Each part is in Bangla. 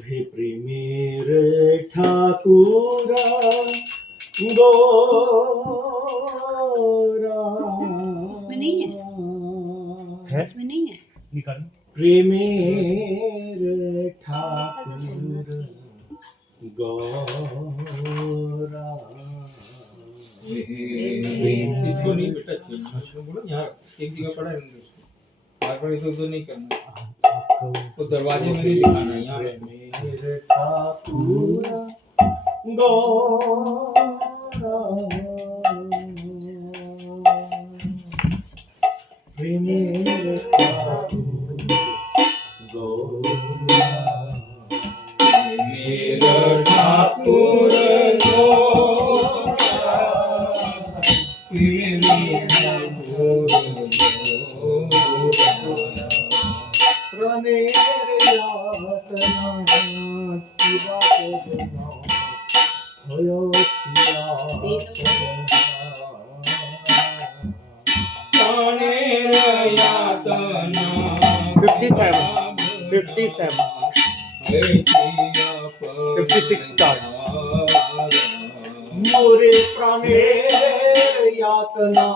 হে প্রেমের ঠাকুরা গোরা इसमें नहीं है है इसमें नहीं है निकाल प्रेमेर ठाकुर गोरा इसको नहीं बेटा चेंज बोलो यहाँ एक जगह पड़ा है बार बार इधर उधर नहीं करना तो दरवाजे में नहीं दिखाना यहाँ प्रेमेर ठाकुर गोरा प्रेमेर ठाकुर गोरा मेरा ठाकुर गोरा मेरा ठाकुर गोरा প্রাণের যাতনা কিবা করুণা হয়েছিয়া प्राणेर यातना 57 56 start মোরে প্রাণের যাতনা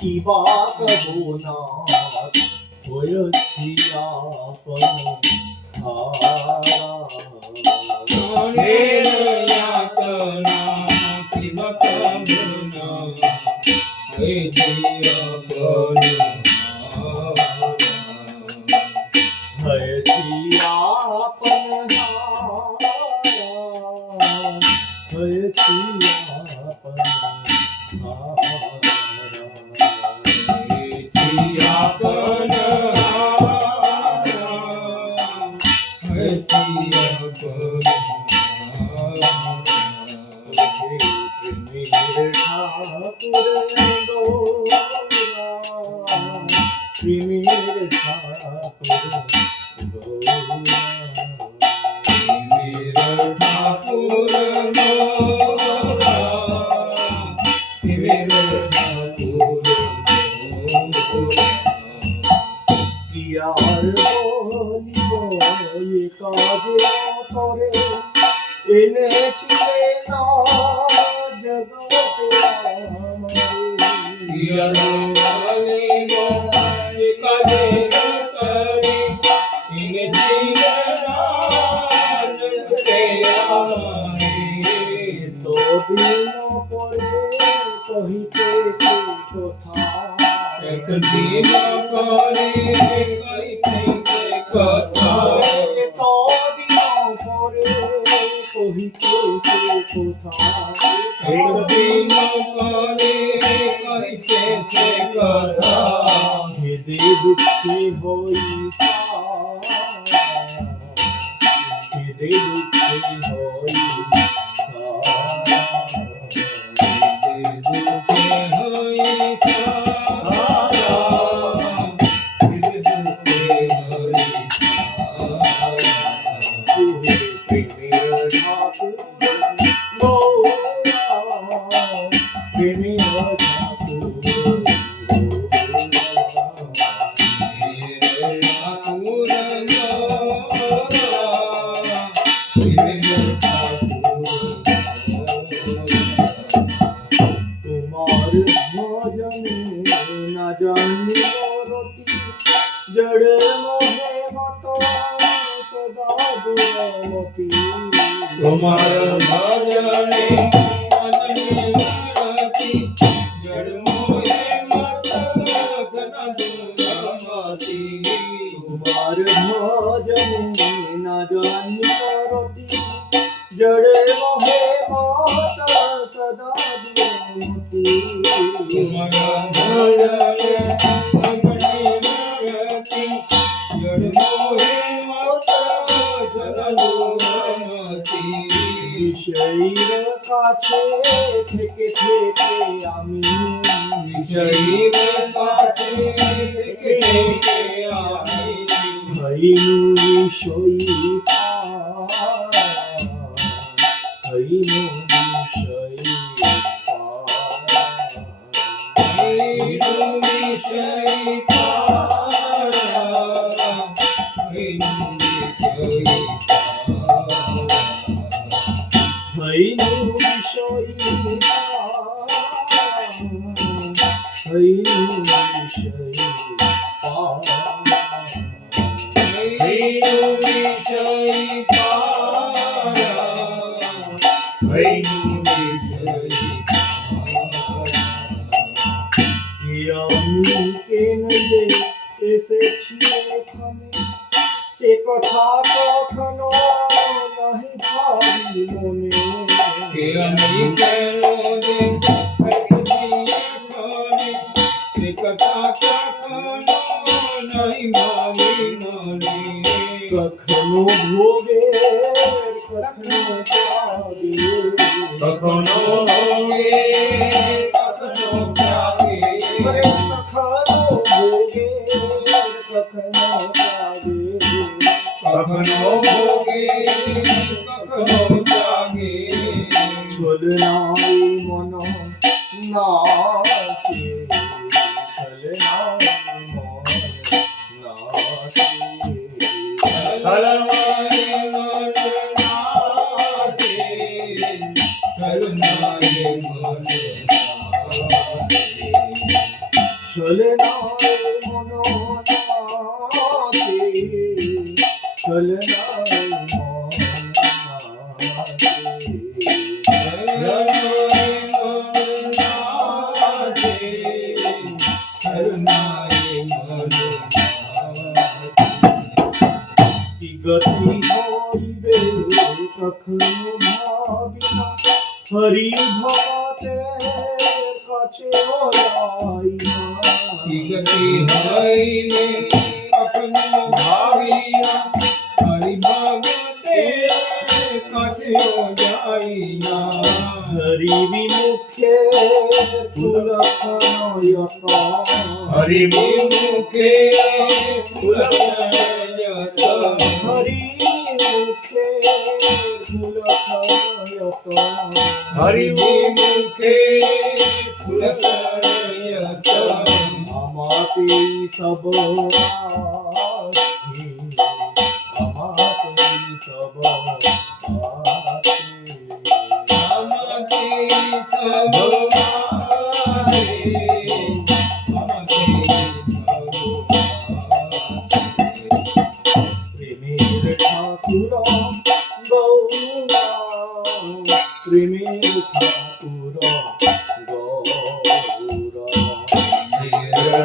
কিবা করুণা হয়েছিয়া प्राणेर यातना किवा करुणा हयचिया ইয়ার বলিব এ কাজে অতরে এনেছিলে না জগতে দিন পরে কহিতে সে কথা একদিন পরে কইতে কথা দিন পরে কহিতে সে কথা একদিন পরে কইতে সে কথা খেদে দুঃখে হই খেদে দুঃখে হই তোমার ভজনে না জানি রতি জড় মোহে মত সদা দুরমতি তোমার ভজনে রতি জড় মোহে মত সদা দুরমতি তোমার ভজনে না জানি রতি জড় মোহে মত সদা দুরমতি তোমার ভজনে রতি জড় মোহে মত সদা দুরমতি বিষয়ীর কাছে থেকে থেকে আমি বিষয়ীর কাছে থেকে থেকে আমি হইনু বিষয়ী হইনু বিষয়ী বিষয়ী বিষয় পারা হইনু বিষয় আমি কেন যে এসেছি এখানে সে কথা কখনো নাহি ভাবি মনে কে আমি কেন যে এসেছি এখানে সে কথা কখনো নাই ভাবি মনে কখনো ভোগের কখনো ত্যাগের কখনো ভোগে কখনো ত্যাগে কখনো ভোগের কখনো ত্যাগের কখনো ভোগে কখনো ত্যাগে ছলনায় মন নাচে ছলনায় মন নাচে ছলনায় মন নাচে ছলনায় মন নাচে ছলনায় মন নাচে ছলনায় মন নাচে কি গতি হইবে কখনো ভাবি না হরি ভগতের কাছে যাই না গতি হইলে কখনো ভাবিয়া হরি ভগতের কাছেও যাই না হরি বিমুখে পুলখনয়ত হরি বিমুখে ফুলয়ত হরি মুখে পুলখনয়ত হরি বিমুখে ফুলয়ত আমাতে সব আছি আমাতে সব আছি আমাতে সব আছে আমাতে সব আছে প্রেমের ঠাকুর গৌরা প্রেমের ঠাকুর গৌরা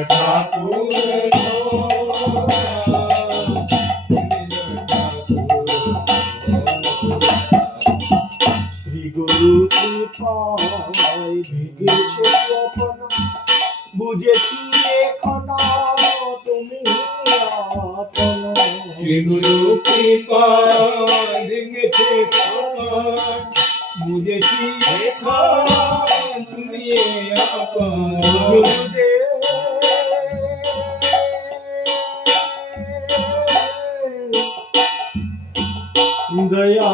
ঠাকুর শ্রী গুরু কৃপায় ভেগেছে স্বপন বুঝেছি এখন তুমি আপন শ্রী গুরু কৃপা ভেঙেছে সবার বুঝেছি এখন তুমি আপন गुरुदेव दया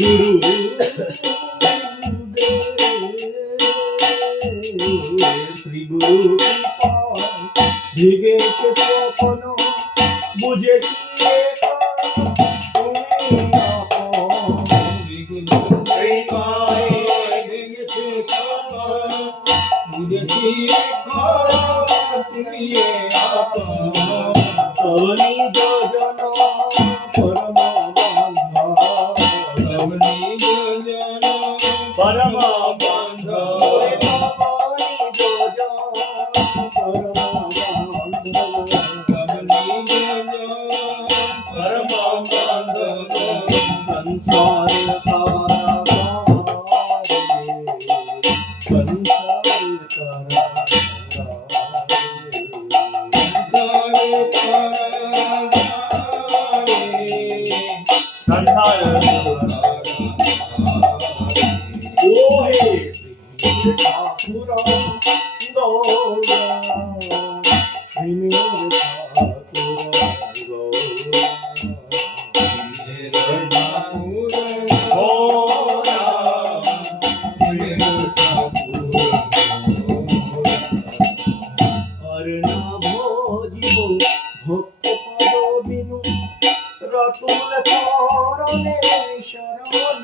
गुरु श्री गुरु कृपा भेगेছে স্বপন বুঝেছি তুমি আপন শ্রী গুরু কৃপায় ভেঙেছে সবার বুঝেছি এখন তুমি আপন কবনি যোজন পরম বান্ধব সব নিজ জন পরম বান্ধব কবনি যোজন পরম বান্ধব সব নিজ জন পরম বান্ধব संसार कारागारे संसार ओहे ठाकुर गौरा ठाकुर আর না ভজিব ভক্ত পদ বিনু রতুল চরণে শরণ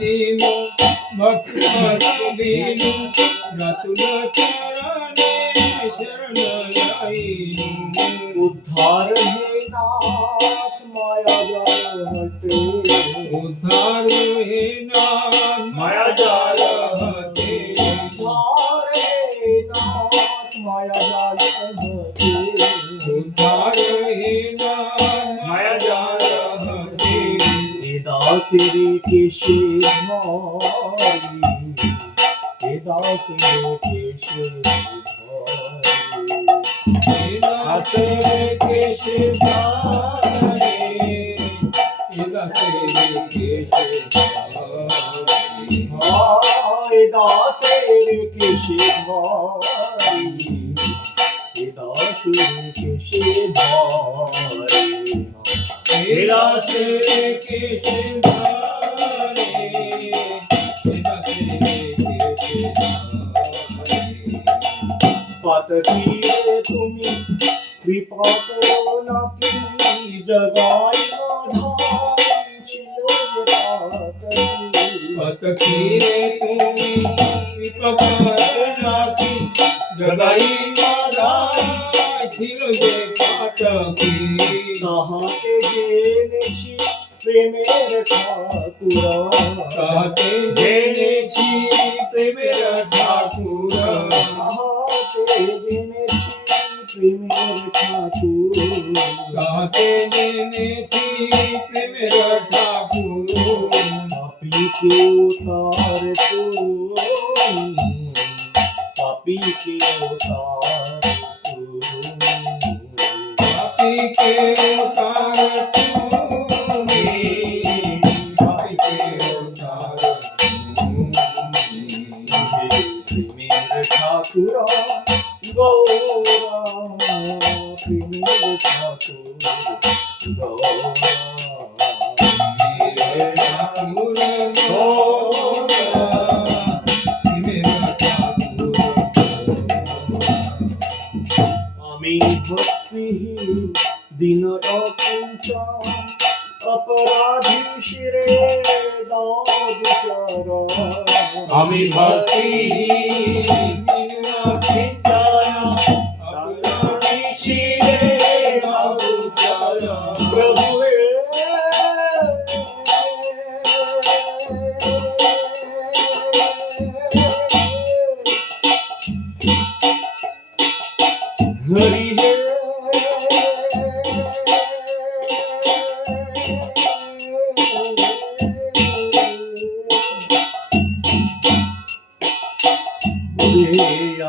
దీను భక్తులకు దీను రతుల చరణే శరణాలయను उद्धार हे नाथ माया जाल हटे उद्धार हे नाथ माया जाल हटे उद्धार हे नाथ माया जाल हटे उद्धार हे नाथ माया जाल हटे दासरे के शेमारी दासरे के शेमारी दासे केश धारे दासे केश धारे दासरे के शेमारी दासरे के शेमारी दासे केश धारे दासे केश धारे पातकीरे तुम्ही कृपा करो नाकी जगाई माधाई पतकीरे तुम्ही विपकारनाथी जगाई माझा छिलो जे पातकी कहाते जेनेशी प्रेमेर ठाकुरा कहते जेनेशी प्रेमेर ठाकुरा कहाते जेनेशी प्रेमेर ठाकुरा कहते जेनेशी प्रेमेर ठाकुरा पापी के उतार तू पापी के उतार तू पापी के उतार तुम्हें पापी के उतार प्रेमेर ठाकुरा गौरा प्रेमेर ठाकुरा गौरा मेरे ठाकुर गौरा मेरे ठाकुर আমি ভক্তিহীন দিন অকিঞ্চন অপরাধী শিরে দাও বিচার আমি ভক্তি अपराधी शिरे প্রভু হরি হে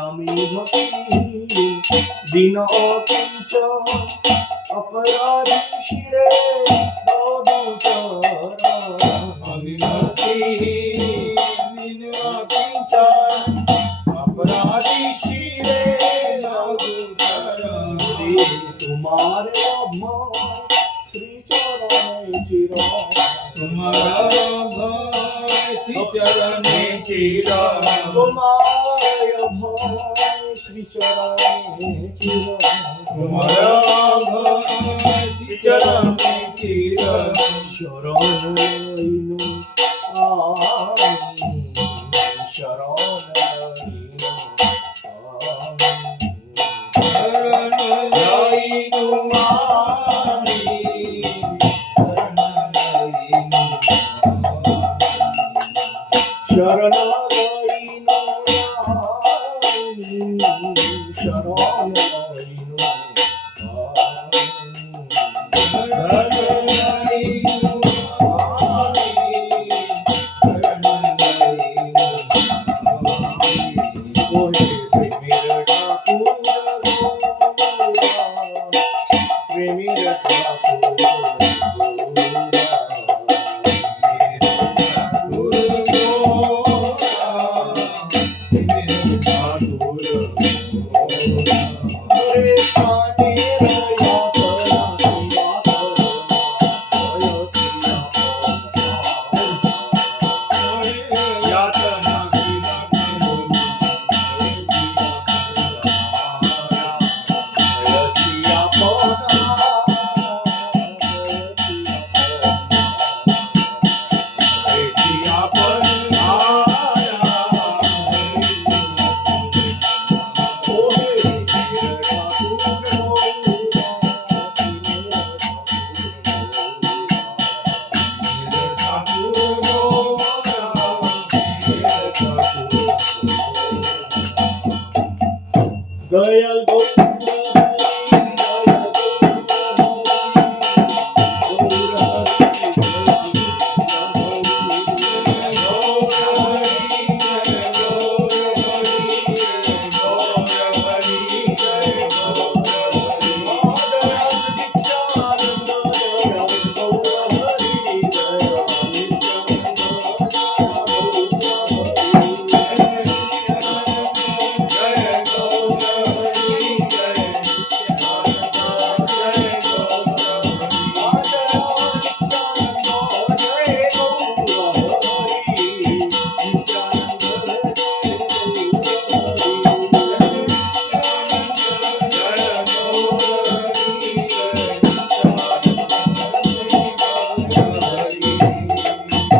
আমি ভক্তি দিন অকিঞ্চন অপরাধী শিরে আমি ভক্তি अपराधी शिरे তোমার অভয় শ্রী চরণে চির तुम्हारा भय श्री चरणे चिरा তোমার অভয় শ্রী চরণে চির तुम्हारा भय श्री चरणे चिरा শরণ লইনু আমি শরণ লইনু शरण लइनु आमी शरण लइनु শরণ